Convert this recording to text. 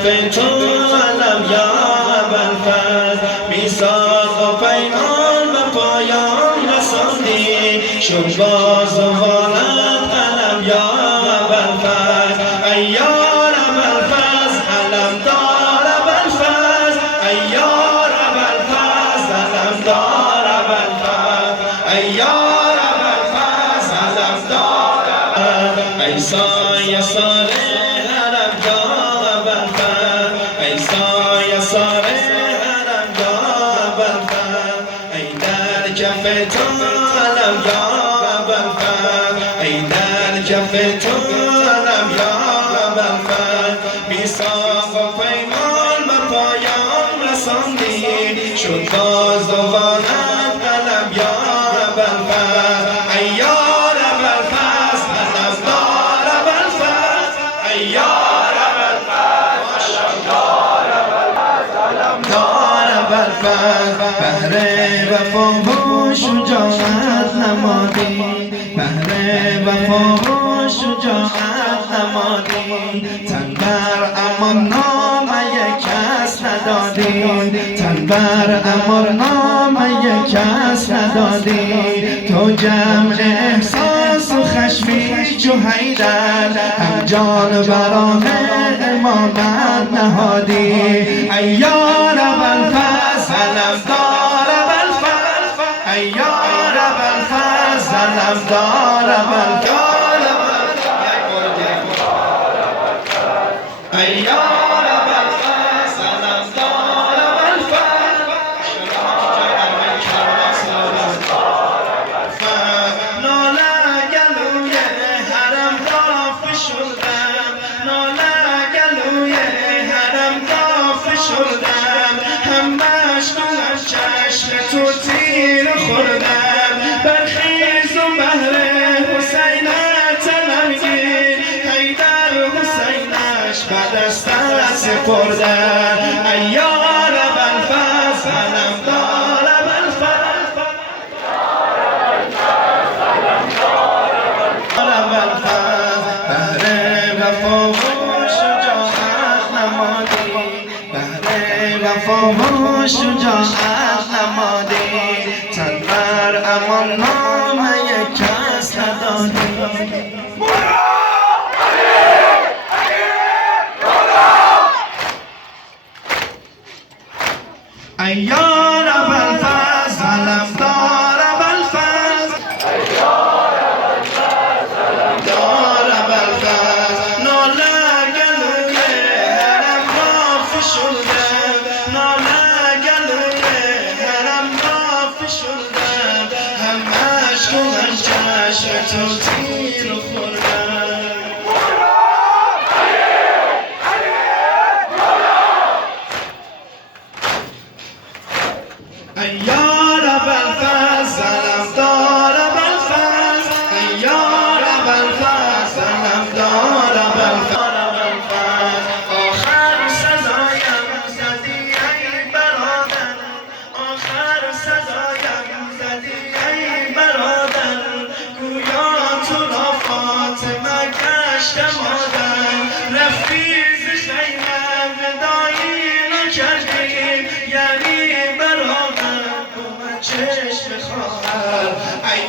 کف تو علم یا ابوالفضل، میثاق و پیمان به پایان رساندی، شد باز و والد علم یا ابوالفضل. ای یار ابوالفضل علم دار ابوالفضل، ای یار ابوالفضل علم دار ابوالفضل، ای یار ابوالفضل علم دار ابوالفضل. ای سایه ساره علم یا ابوالفضل، ای سایه ساره علم یا ابوالفضل، ای در کف تو علم یا ابوالفضل، ای در کف تو علم یا ابوالفضل. میثاق و پیمان به پایان رساندی، شد باز و والد علم یا ابوالفضل. ای یار ابوالفضل علم دار ابوالفضل، ای یار ابوالفضل علم دار ابوالفضل. بهر وفا و شجاعت نمادی، بهر وفا و شجاعت نمادی، تن بر امان نامه کس ندادی، تن بر امان نامه کس ندادی. تو جمع احساس و خشمی چو حیدر، هم جان برای امامت نهادی. ای یار ابوالفضل علم دار ابوالفضل، ای یار ابوالفضل علم دار ابوالفضل، ای یار ابوالفضل علم دار ابوالفضل. ناله گلوی حرم را فشردم، ناله گلوی حرم را فشردم، همش از چشم تو تیر خوردم. برخیز و بهر حسینت طلبگیر، حیدر حسینش به دستت سپردن. ای یار ابوالفضل علم دار ابوالفضل، بهر وفا و شجاعت نمادی، بهر وفا و شجاعت نمادی، تن بر امان نامه کس ندادی. ای یار ابوالفضل علم دار ابوالفضل، ای یار ابوالفضل علم دار ابوالفضل. ناله گلوی حرم را فشردم، ناله گلوی حرم را فشردم، همش از چشم تو تیر خوردم. ای یار ابوالفضل علم دار ابوالفضل، ای یار ابوالفضل علم دار ابوالفضل. آخر سزایم زدی ای برادر، آخر سزایم زدی ای برادر، گویا تو را فاطمه گشت مادر. رفتی ز خیمه وداعی نکردی، یعنی چشم خواهر. ای